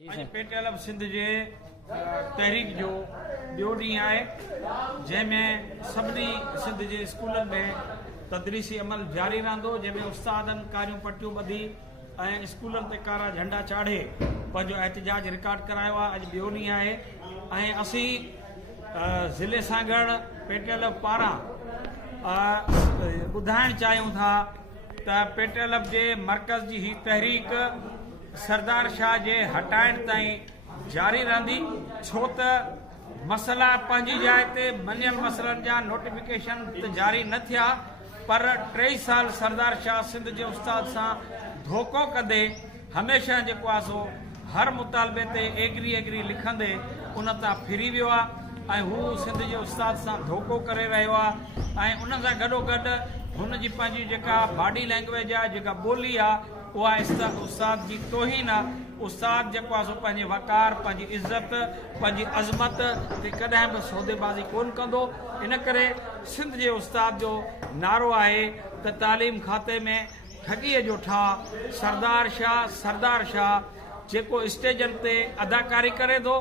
अॼु पेट्रोल सिंध जे तहरीक जो ॿियो ॾींहुं आहे जंहिंमें सभिनी सिंध जे स्कूलनि में तदरीसी अमल जारी रहंदो, जंहिंमें उस्तादनि कारियूं पटियूं ॿधी ऐं स्कूलनि ते कारा झंडा चाढ़े पंहिंजो एहतजाज रिकॉर्ड करायो आहे। अॼु ॿियो ॾींहुं आहे ऐं असीं ज़िले सां गॾु पेट्रोल पारां ॿुधाइणु चाहियूं था त पेट्रोल जे मर्कज़ जी ही तहरीक सरदार शाह जे हटाइण ताईं जारी रहंदी, छो त मसला पंहिंजी जाइ ते मञियल मसलनि जा नोटिफिकेशन त जारी न थिया, पर 3 साल सरदार शाह सिंध जे उस्ताद सां धोखो कंदे हमेशह जेको आहे सो हर मुतालबे ते एग्री लिखंदे उन तां फिरी वियो आहे ऐं हू सिंध जे उस्ताद सां धोखो करे रहियो आहे। ऐं उन सां गॾोगॾु हुन जी पंहिंजी जेका बॉडी लैंग्वेज आहे, जेका ॿोली आहे, उहा उस्ताद जी तोहीन आहे। उस्ताद जेको आहे सो पंहिंजे वक़ार, पंहिंजी इज़त, पंहिंजी अज़मत ते कॾहिं बि सौदेबाज़ी कोन कंदो। इन करे सिंध जे उस्ताद जो नारो आहे त तालीम खाते में ठॻीअ जो ठाह सरदार शाह जेको स्टेजनि ते अदाकारी करे थो,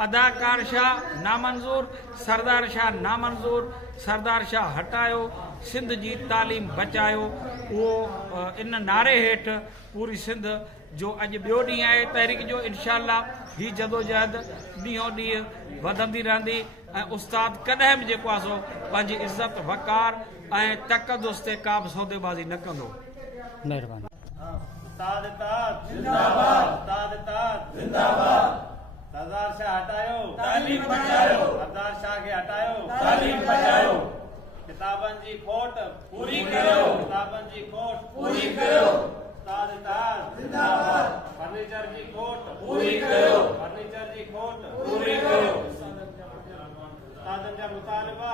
अदाकार शाह नामंज़ूर, सरदार शाह नामंज़ूर, सरदार शाह हटायो, सिंध जी तालीम बचायो, उहो इन नारे हेठि पूरी सिंध जो अॼु ॿियो ॾींहुं आहे तहरीक जो। इंशाअल्लाह ही जदोजहद ॾींहों ॾींहुं वधंदी रहंदी ऐं उस्ताद कॾहिं बि जेको आहे सो पंहिंजी इज़त, वक़ार ऐं तक़दुस ते का बि सौदेबाज़ी न कंदो। महिरबानी। सरदार शाह हटायो, तालीम बचायो, सरदार शाह के हटायो, तालीम बचायो, किताबन जी खोट पूरी करो, किताबन जी खोट पूरी करो, जिंदाबाद, फर्नीचर जी खोट पूरी करो, फर्नीचर जी खोट पूरी करो, उस्तादन जा मुतालबा